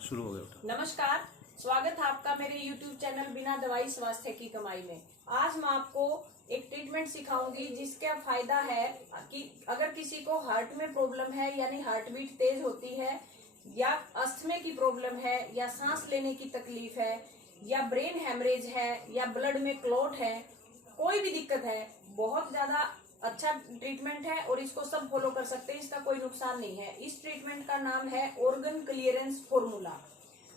शुरू हो गया। नमस्कार, स्वागत है आपका मेरे YouTube चैनल बिना दवाई स्वास्थ्य की कमाई में। आज मैं आपको एक ट्रीटमेंट सिखाऊंगी जिसका फायदा है कि अगर किसी को हार्ट में प्रॉब्लम है यानी हार्ट बीट तेज होती है, या अस्थमे की प्रॉब्लम है, या सांस लेने की तकलीफ है, या ब्रेन हेमरेज है, या ब्लड में क्लॉट है, कोई भी दिक्कत है, बहुत ज्यादा अच्छा ट्रीटमेंट है और इसको सब फॉलो कर सकते हैं, इसका कोई नुकसान नहीं है। इस ट्रीटमेंट का नाम है ऑर्गन क्लियरेंस फॉर्मूला।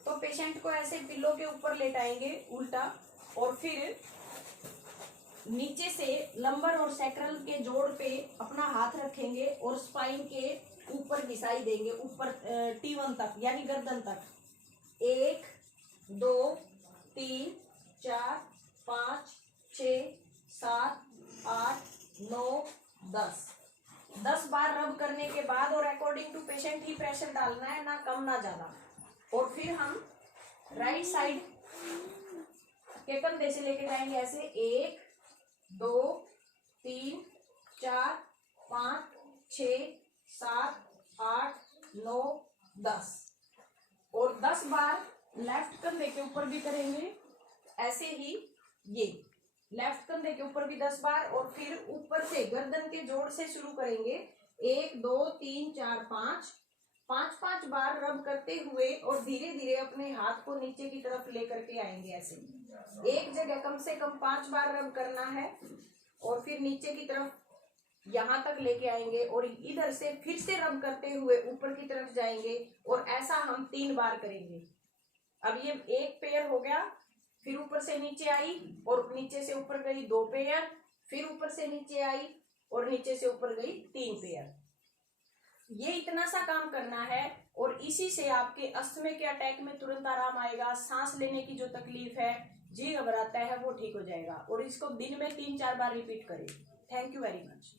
तो पेशेंट को ऐसे पिल्लो के ऊपर लेटाएंगे उल्टा, और फिर नीचे से लंबर और सैक्रल के जोड़ पे अपना हाथ रखेंगे और स्पाइन के ऊपर घिसाई देंगे, ऊपर T1 तक यानी गर्दन तक। 1 2 3 4 5 6 7 8 9 10 बार रब करने के बाद, और अकॉर्डिंग टू पेशेंट ही प्रेशर डालना है, ना कम ना ज्यादा। और फिर हम राइट साइड के कंधे से लेके जाएंगे ऐसे 1 2 3 4 5 6 7 8 9 10, और 10 बार लेफ्ट कंधे के ऊपर भी करेंगे ऐसे ही। ये लेफ्ट कंधे के ऊपर भी 10 बार, और फिर ऊपर से गर्दन के जोड़ से शुरू करेंगे 1 2 3 4 5 बार रब करते हुए, और धीरे धीरे अपने हाथ को नीचे की तरफ लेकर के आएंगे ऐसे। एक जगह कम से कम 5 बार रब करना है, और फिर नीचे की तरफ यहाँ तक लेके आएंगे, और इधर से फिर से रब करते हुए ऊपर की तरफ जाएंगे, और ऐसा हम 3 बार करेंगे। अब ये एक पेयर हो गया, फिर ऊपर से नीचे आई और नीचे से ऊपर गई 2 पेयर, फिर ऊपर से नीचे आई और नीचे से ऊपर गई 3 पेयर। ये इतना सा काम करना है, और इसी से आपके अस्थमे के अटैक में तुरंत आराम आएगा। सांस लेने की जो तकलीफ है, जी घबराता है, वो ठीक हो जाएगा। और इसको दिन में 3-4 बार रिपीट करें। Thank you very much.